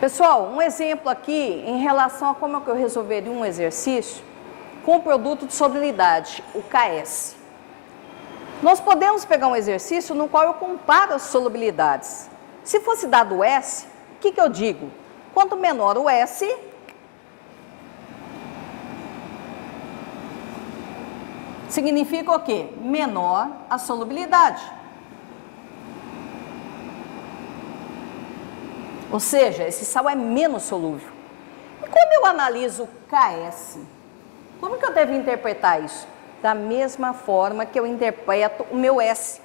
Pessoal, um exemplo aqui em relação a como é que eu resolveria um exercício com o produto de solubilidade, o KS. Nós podemos pegar um exercício no qual eu comparo as solubilidades. Se fosse dado o S, o que eu digo? Quanto menor o S, significa o quê? Menor a solubilidade. Ou seja, esse sal é menos solúvel. E quando eu analiso o KS, como que eu devo interpretar isso? Da mesma forma que eu interpreto o meu S.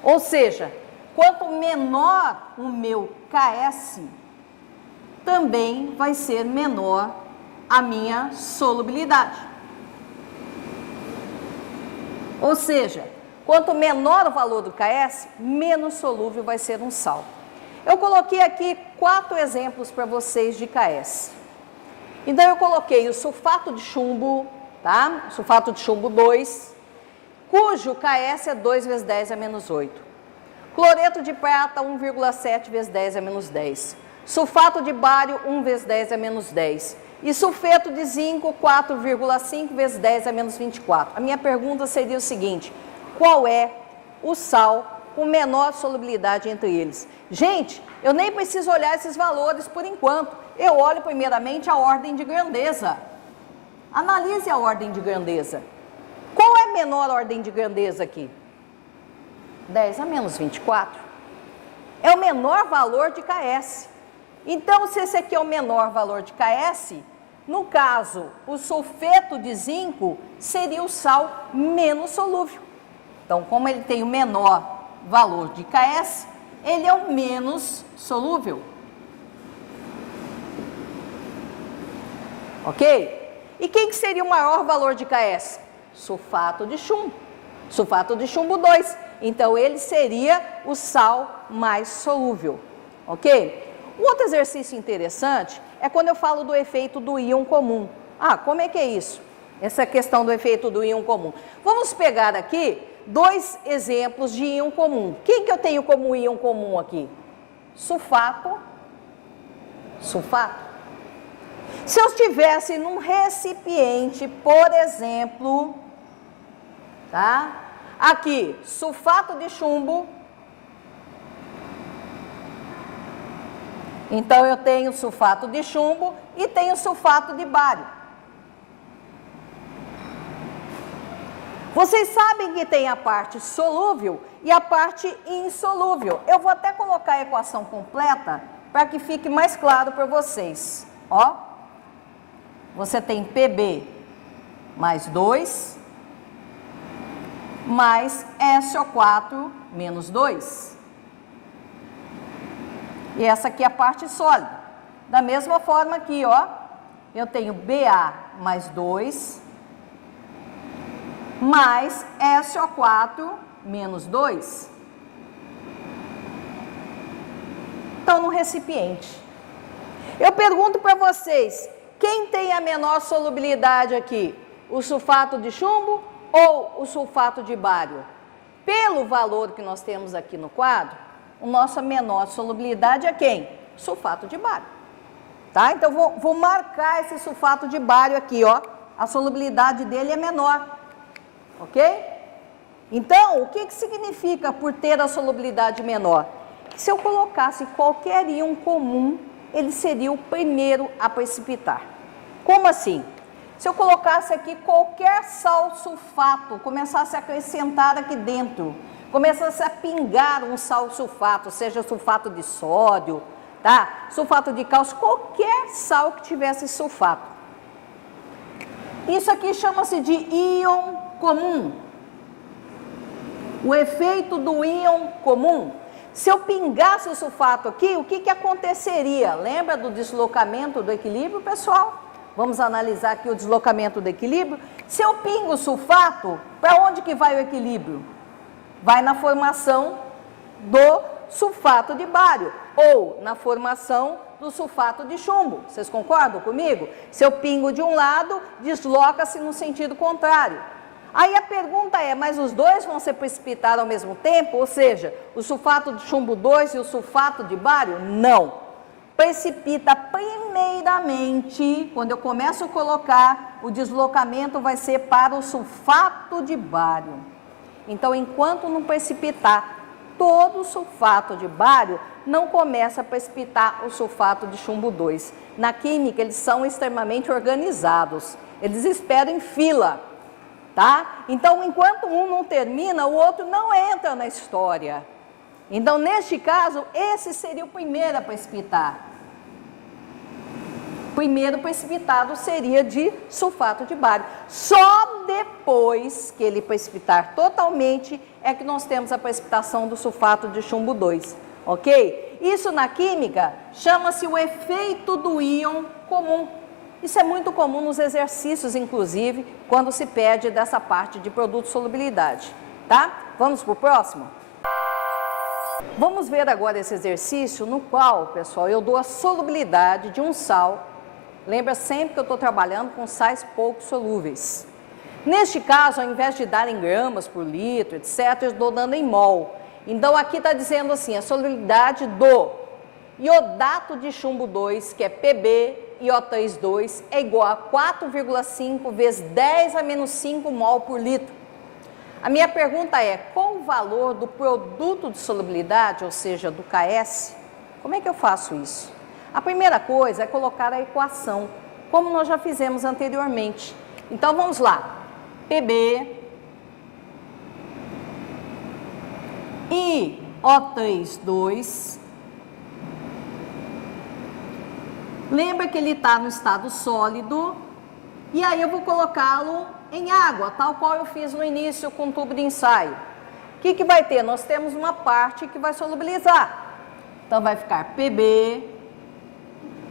Ou seja, quanto menor o meu KS, também vai ser menor a minha solubilidade. Ou seja, quanto menor o valor do KS, menos solúvel vai ser um sal. Eu coloquei aqui 4 exemplos para vocês de KS. Então, eu coloquei o sulfato de chumbo, tá? Sulfato de chumbo 2, cujo KS é 2 vezes 10 a menos 8. Cloreto de prata, 1,7 vezes 10 a menos 10. Sulfato de bário, 1 vezes 10 a menos 10. E sulfeto de zinco, 4,5 vezes 10 a menos 24. A minha pergunta seria o seguinte: qual é o sal com menor solubilidade entre eles? Gente, eu nem preciso olhar esses valores por enquanto. Eu olho primeiramente a ordem de grandeza. Analise a ordem de grandeza. Qual é a menor ordem de grandeza aqui? 10 a menos 24. É o menor valor de KS. Então, se esse aqui é o menor valor de KS, no caso, o sulfeto de zinco seria o sal menos solúvel. Então, como ele tem o menor valor de KS, ele é o menos solúvel. Ok? E quem que seria o maior valor de KS? Sulfato de chumbo. Sulfato de chumbo 2. Então, ele seria o sal mais solúvel. Ok? Um outro exercício interessante é quando eu falo do efeito do íon comum. Ah, como é que é isso? Essa questão do efeito do íon comum. Vamos pegar aqui 2 exemplos de íon comum. Quem que eu tenho como íon comum aqui? Sulfato. Sulfato. Se eu estivesse num recipiente, por exemplo, tá? Aqui, sulfato de chumbo. Então, eu tenho sulfato de chumbo e tenho sulfato de bário. Vocês sabem que tem a parte solúvel e a parte insolúvel. Eu vou até colocar a equação completa para que fique mais claro para vocês. Ó, você tem Pb mais 2 mais SO4 menos 2. E essa aqui é a parte sólida. Da mesma forma aqui, ó, eu tenho Ba mais 2 mais SO4 menos 2. Então, no recipiente. Eu pergunto para vocês, quem tem a menor solubilidade aqui? O sulfato de chumbo ou o sulfato de bário? Pelo valor que nós temos aqui no quadro, a nossa menor solubilidade é quem? Sulfato de bário. Tá? Então, vou marcar esse sulfato de bário aqui, ó. A solubilidade dele é menor. Ok? Então, o que significa por ter a solubilidade menor? Se eu colocasse qualquer íon comum, ele seria o primeiro a precipitar. Como assim? Se eu colocasse aqui qualquer sal sulfato, começasse a acrescentar aqui dentro, começasse a pingar um sal sulfato, seja sulfato de sódio, tá? Sulfato de cálcio, qualquer sal que tivesse sulfato. Isso aqui chama-se de íon comum. O efeito do íon comum. Se eu pingasse o sulfato aqui, o que aconteceria? Lembra do deslocamento do equilíbrio, pessoal? Vamos analisar aqui o deslocamento do equilíbrio. Se eu pingo o sulfato, para onde que vai o equilíbrio? Vai na formação do sulfato de bário, ou na formação do sulfato de chumbo. Vocês concordam comigo? Se eu pingo de um lado, desloca-se no sentido contrário. Aí a pergunta é, mas os dois vão ser precipitados ao mesmo tempo? Ou seja, o sulfato de chumbo 2 e o sulfato de bário? Não. Precipita primeiramente, quando eu começo a colocar, o deslocamento vai ser para o sulfato de bário. Então, enquanto não precipitar todo o sulfato de bário, não começa a precipitar o sulfato de chumbo 2. Na química, eles são extremamente organizados. Eles esperam em fila, tá? Então, enquanto um não termina, o outro não entra na história. Então, neste caso, esse seria o primeiro a precipitar. O primeiro precipitado seria de sulfato de bário. Só depois que ele precipitar totalmente é que nós temos a precipitação do sulfato de chumbo 2, ok? Isso na química chama-se o efeito do íon comum. Isso é muito comum nos exercícios, inclusive, quando se pede dessa parte de produto de solubilidade, tá? Vamos para o próximo? Vamos ver agora esse exercício no qual, pessoal, eu dou a solubilidade de um sal. Lembra sempre que eu estou trabalhando com sais pouco solúveis. Neste caso, ao invés de dar em gramas por litro, etc., eu estou dando em mol. Então, aqui está dizendo assim, a solubilidade do iodato de chumbo 2, que é PbIO32, é igual a 4,5 vezes 10 a menos 5 mol por litro. A minha pergunta é, qual o valor do produto de solubilidade, ou seja, do KS? Como é que eu faço isso? A primeira coisa é colocar a equação, como nós já fizemos anteriormente. Então, vamos lá. Pb IO32. Lembra que ele está no estado sólido. E aí eu vou colocá-lo em água, tal qual eu fiz no início com o tubo de ensaio. O que vai ter? Nós temos uma parte que vai solubilizar. Então, vai ficar Pb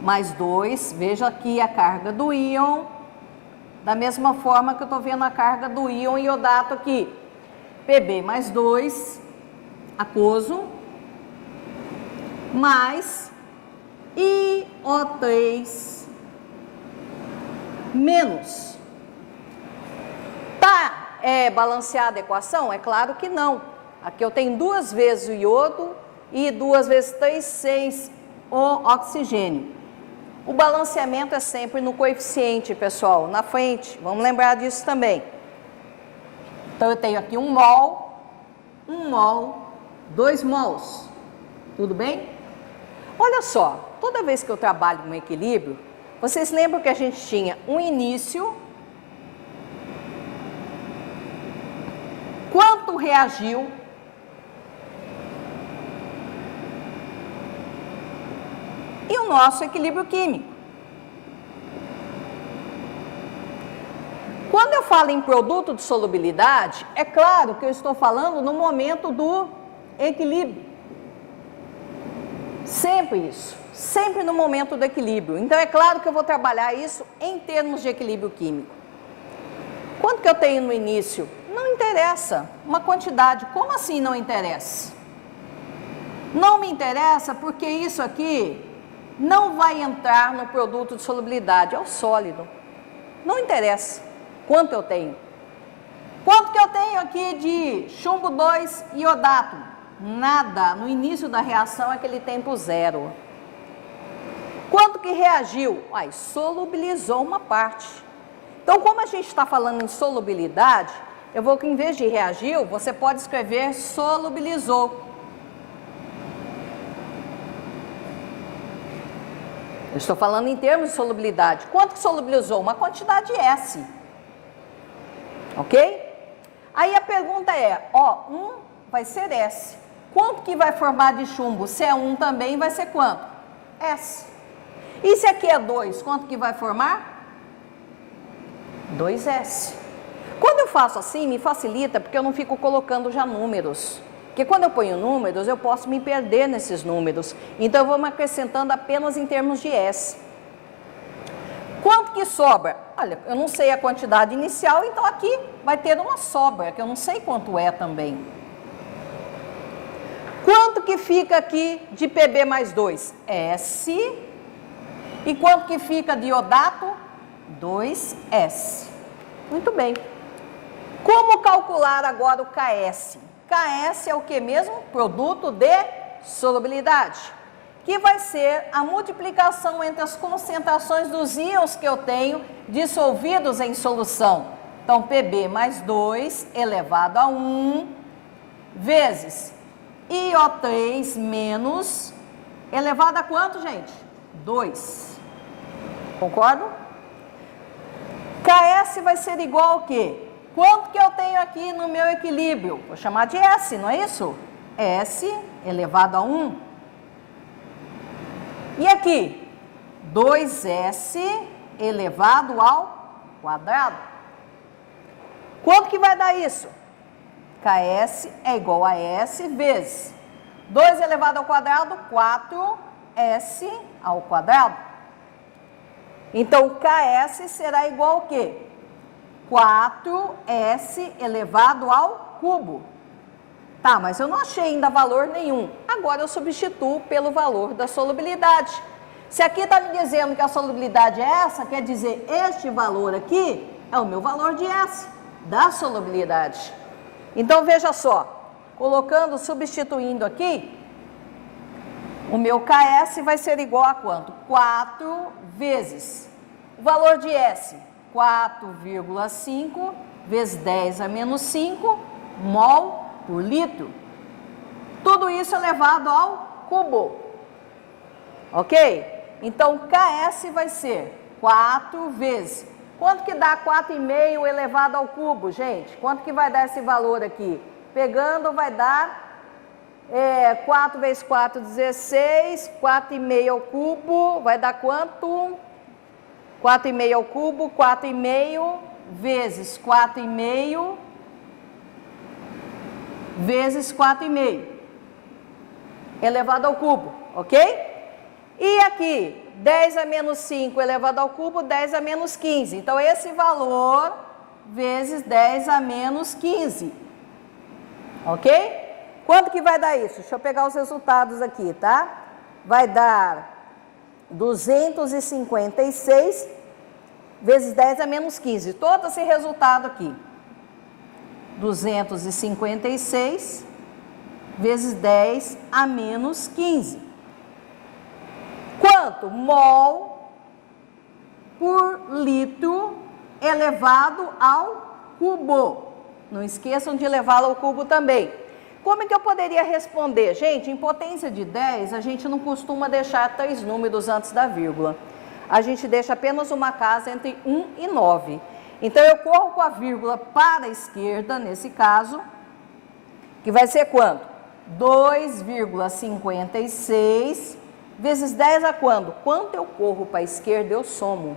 mais 2, veja aqui a carga do íon, da mesma forma que eu estou vendo a carga do íon iodato aqui. Pb mais 2, aquoso, mais IO3 menos. Tá balanceada a equação? É claro que não. Aqui eu tenho 2 vezes o iodo e 2 vezes 3, 6 o oxigênio. O balanceamento é sempre no coeficiente, pessoal, na frente. Vamos lembrar disso também. Então, eu tenho aqui 1 mol, 2 mols. Tudo bem? Olha só, toda vez que eu trabalho com equilíbrio, vocês lembram que a gente tinha um início, quanto reagiu, e o nosso equilíbrio químico. Quando eu falo em produto de solubilidade, é claro que eu estou falando no momento do equilíbrio. Sempre isso, sempre no momento do equilíbrio. Então, é claro que eu vou trabalhar isso em termos de equilíbrio químico. Quanto que eu tenho no início? Não interessa, uma quantidade. Como assim não interessa? Não me interessa porque isso aqui não vai entrar no produto de solubilidade, é o sólido. Não interessa quanto eu tenho. Quanto que eu tenho aqui de chumbo 2 iodato? Nada. No início da reação, aquele tempo 0. Quanto que reagiu? Solubilizou uma parte. Então, como a gente está falando em solubilidade, eu vou que em vez de reagiu, você pode escrever solubilizou. Eu estou falando em termos de solubilidade. Quanto que solubilizou? Uma quantidade S. Ok? Aí a pergunta é, 1 vai ser S. Quanto que vai formar de chumbo? Se é 1 também, vai ser quanto? S. E se aqui é 2, quanto que vai formar? 2S. Quando eu faço assim, me facilita, porque eu não fico colocando já números. Porque quando eu ponho números, eu posso me perder nesses números. Então, eu vou me acrescentando apenas em termos de S. Quanto que sobra? Olha, eu não sei a quantidade inicial, então aqui vai ter uma sobra, que eu não sei quanto é também. Quanto que fica aqui de Pb mais 2? S. E quanto que fica de iodato? 2S. Muito bem. Como calcular agora o KS? KS é o que mesmo? Produto de solubilidade, que vai ser a multiplicação entre as concentrações dos íons que eu tenho dissolvidos em solução. Então, Pb mais 2 elevado a 1 vezes IO3 menos elevado a quanto, gente? 2. Concordo? KS vai ser igual ao quê? Quanto que eu tenho aqui no meu equilíbrio? Vou chamar de S, não é isso? S elevado a 1. E aqui? 2S elevado ao quadrado. Quanto que vai dar isso? KS é igual a S vezes 2 elevado ao quadrado, 4S ao quadrado. Então, KS será igual ao quê? 4S elevado ao cubo. Tá, mas eu não achei ainda valor nenhum. Agora eu substituo pelo valor da solubilidade. Se aqui está me dizendo que a solubilidade é essa, quer dizer, este valor aqui é o meu valor de S, da solubilidade. Então, veja só, colocando, substituindo aqui, o meu KS vai ser igual a quanto? 4 vezes o valor de S, 4,5 vezes 10 a menos 5 mol por litro. Tudo isso elevado ao cubo. Ok? Então, KS vai ser 4 vezes. Quanto que dá 4,5 elevado ao cubo, gente? Quanto que vai dar esse valor aqui? Pegando, vai dar 4 vezes 4, 16. 4,5 ao cubo, vai dar quanto? 4,5 ao cubo, 4,5 vezes 4,5 vezes 4,5 elevado ao cubo, ok? E aqui, 10 a menos 5 elevado ao cubo, 10 a menos 15. Então, esse valor vezes 10 a menos 15, ok? Quanto que vai dar isso? Deixa eu pegar os resultados aqui, tá? Vai dar 256 vezes 10 a menos 15. Todo esse resultado aqui. 256 vezes 10 a menos 15. Quanto? Mol por litro elevado ao cubo. Não esqueçam de levá-lo ao cubo também. Como é que eu poderia responder? Gente, em potência de 10, a gente não costuma deixar 3 números antes da vírgula. A gente deixa apenas uma casa entre 1 e 9. Então, eu corro com a vírgula para a esquerda, nesse caso, que vai ser quanto? 2,56 vezes 10 a quando? Quanto eu corro para a esquerda, eu somo.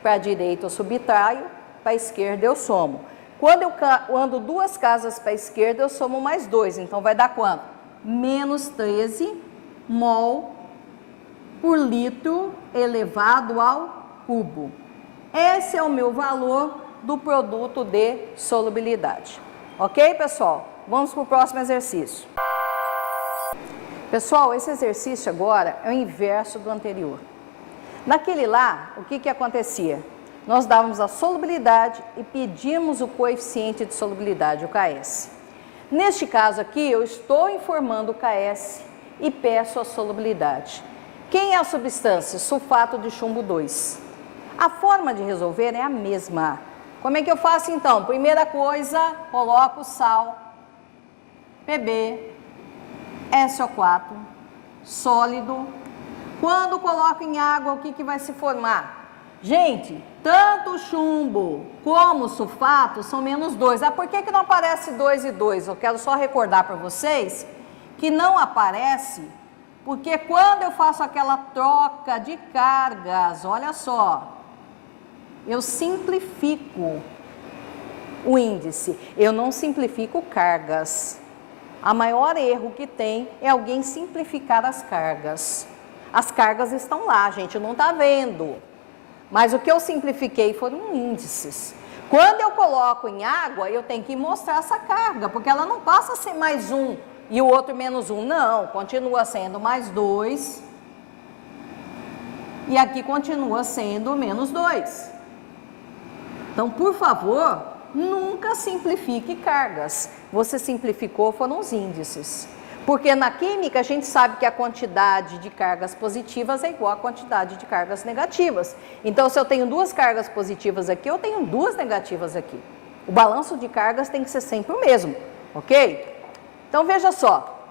Para a direita, eu subtraio, para a esquerda, eu somo. Quando eu ando 2 casas para a esquerda, eu somo mais 2. Então, vai dar quanto? Menos 13 mol por litro elevado ao cubo. Esse é o meu valor do produto de solubilidade. Ok, pessoal? Vamos para o próximo exercício. Pessoal, esse exercício agora é o inverso do anterior. Naquele lá, o que acontecia? Nós dávamos a solubilidade e pedíamos o coeficiente de solubilidade, o KS. Neste caso aqui, eu estou informando o KS e peço a solubilidade. Quem é a substância? Sulfato de chumbo 2. A forma de resolver é a mesma. Como é que eu faço então? Primeira coisa, coloco sal, Pb, SO4, sólido. Quando coloco em água, o que vai se formar? Gente, tanto o chumbo como o sulfato são menos 2. Ah, por que não aparece 2 e 2? Eu quero só recordar para vocês que não aparece porque quando eu faço aquela troca de cargas, olha só, eu simplifico o índice, eu não simplifico cargas. A maior erro que tem é alguém simplificar as cargas. As cargas estão lá, gente, não está vendo. Mas o que eu simplifiquei foram índices. Quando eu coloco em água, eu tenho que mostrar essa carga, porque ela não passa a ser mais 1 e o outro menos 1. Não, continua sendo mais 2. E aqui continua sendo menos 2. Então, por favor, nunca simplifique cargas. Você simplificou, foram os índices. Porque na química a gente sabe que a quantidade de cargas positivas é igual à quantidade de cargas negativas. Então, se eu tenho 2 cargas positivas aqui, eu tenho 2 negativas aqui. O balanço de cargas tem que ser sempre o mesmo, ok? Então, veja só.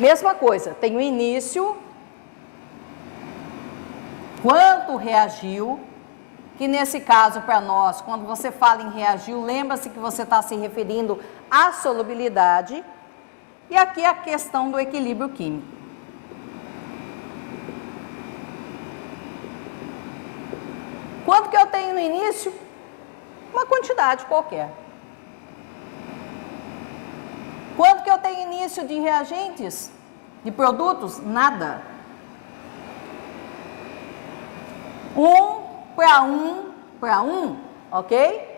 Mesma coisa, tem o início, quanto reagiu, que nesse caso para nós, quando você fala em reagiu, lembra-se que você está se referindo à solubilidade, e aqui a questão do equilíbrio químico. Quanto que eu tenho no início? Uma quantidade qualquer. Quanto que eu tenho início de reagentes, de produtos? Nada. 1 para 1, ok?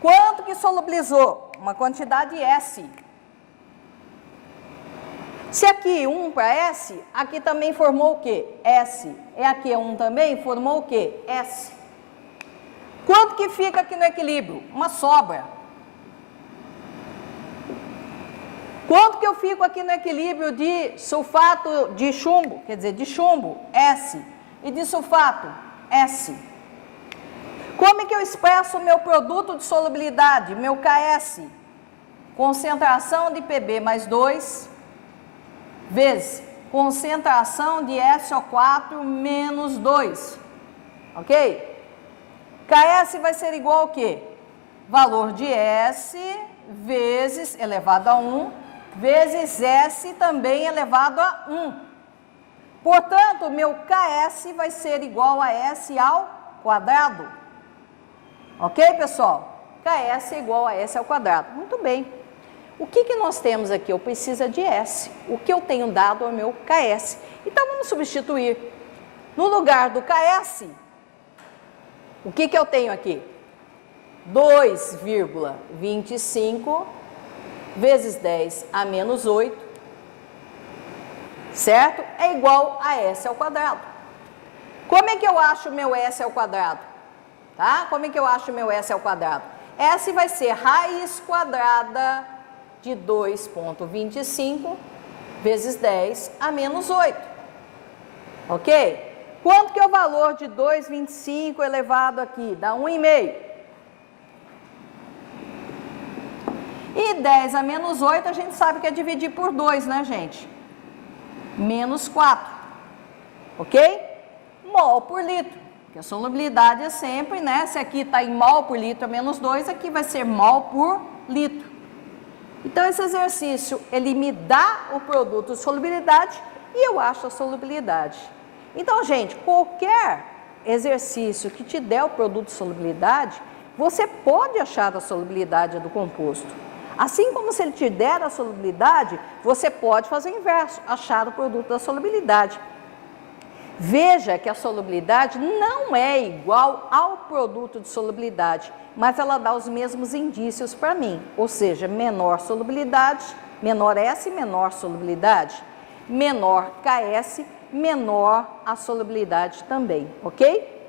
Quanto que solubilizou? Uma quantidade S. Se aqui 1 para S, aqui também formou o quê? S. E aqui é 1 também, formou o quê? S. Quanto que fica aqui no equilíbrio? Uma sobra. Quanto que eu fico aqui no equilíbrio de sulfato de chumbo? Quer dizer, de chumbo, S. E de sulfato, S. Como é que eu expresso o meu produto de solubilidade, meu KS? Concentração de Pb mais 2 vezes concentração de SO4 menos 2. Ok? KS vai ser igual ao quê? Valor de S vezes elevado a 1, vezes S também elevado a 1. Portanto, o meu KS vai ser igual a S ao quadrado. Ok, pessoal? KS é igual a S ao quadrado. Muito bem. O que nós temos aqui? Eu preciso de S. O que eu tenho dado é o meu KS. Então, vamos substituir. No lugar do KS, o que eu tenho aqui? 2,25 vezes 10 a menos 8, certo? É igual a S ao quadrado. Como é que eu acho o meu S ao quadrado? Tá? Como é que eu acho o meu S ao quadrado? S vai ser raiz quadrada de 2,25 vezes 10 a menos 8. Ok? Quanto que é o valor de 2,25 elevado aqui? Dá 1,5. E 10 a menos 8, a gente sabe que é dividir por 2, né, gente? Menos 4. Ok? Mol por litro. Porque a solubilidade é sempre, né? Se aqui está em mol por litro a menos 2, aqui vai ser mol por litro. Então, esse exercício, ele me dá o produto de solubilidade e eu acho a solubilidade. Então, gente, qualquer exercício que te der o produto de solubilidade, você pode achar a solubilidade do composto. Assim como se ele te der a solubilidade, você pode fazer o inverso, achar o produto da solubilidade. Veja que a solubilidade não é igual ao produto de solubilidade, mas ela dá os mesmos indícios para mim, ou seja, menor solubilidade, menor S, menor solubilidade, menor KS, menor a solubilidade também, ok?